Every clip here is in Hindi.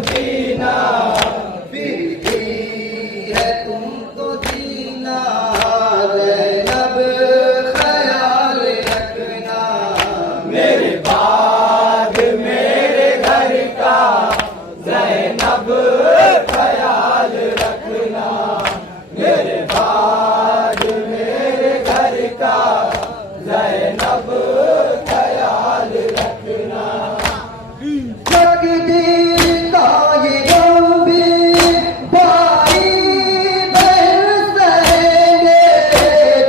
जीना, फिर भी है तुमको जीना। ज़ैनब ख्याल रखना, मेरे बाद मेरे घर का ज़ैनब ख्याल रखना। मेरे बाद मेरे घर का ज़ैनब ख्याल रखना। तकदीर का ये गंभीर भारी बहन सहेंगे,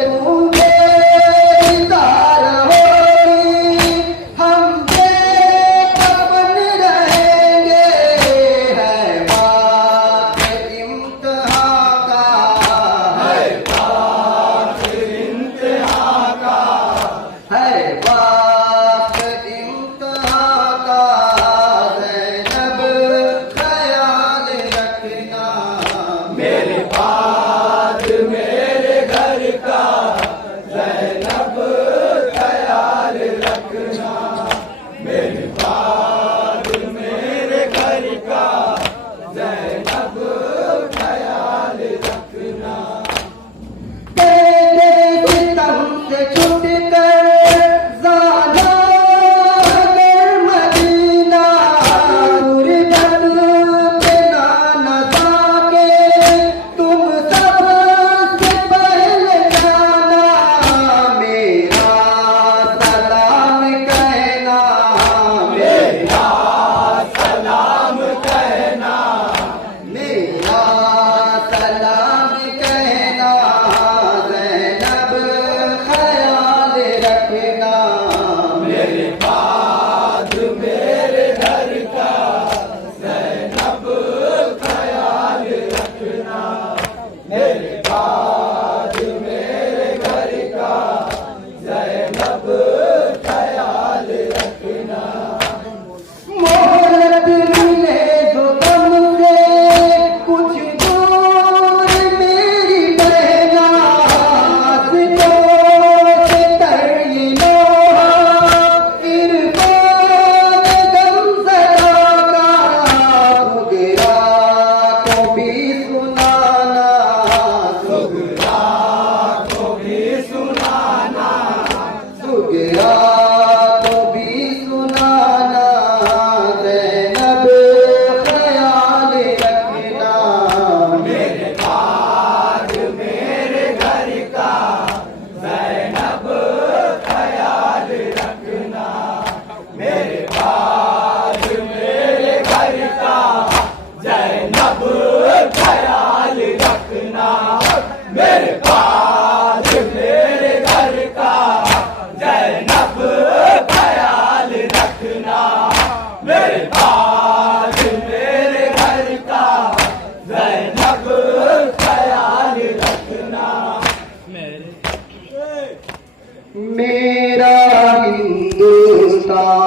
तुम बेदार होगी, हम बेकफन रहेंगे। है वक्त इम्तिहान का, है वक्त इम्तिहान का, है वक्त इम्तिहान का। ज़ैनब ख्याल रखना, मेरे बाद मेरे घर का ज़ैनब ख्याल रखना। मेरे बाद मेरे घर का ज़ैनब ख्याल रखना। तेरे सितम से छुटकर ज़ादा अगर मदीना, गुरबत पे ना नज़ाके तुम सबसे पहले जाना। मेरा सलाम कहना, मेरा सलाम कहना, मेरा सलाम कहना। ज़ैनब ख्याल रखना, मेरे बाद मेरे घर का ज़ैनब ख्याल रखना। मेरे बाद मेरे घर का ज़ैनब ख्याल रखना। मोहलत मिले जो तुमसे कुछ दूर मेरी बहना। सितों से तर ये लोहा इरफान गमज़दा का, सुगरा को भी सुनाना, सुगरा को भी सुनाना, सुगरा को भी सुनाना। ज़ैनब ख्याल रखना, मेरे बाद मेरे घर का ज़ैनब ख्याल रखना। मेरे बाद मेरे घर का ज़ैनब ख्याल रखना। मेरे बाद मेरे घर का ज़ैनब ख्याल रखना। मेरे बाद मेरे घर का ज़ैनब ख्याल रखना। मेरा हिंदुस्तान।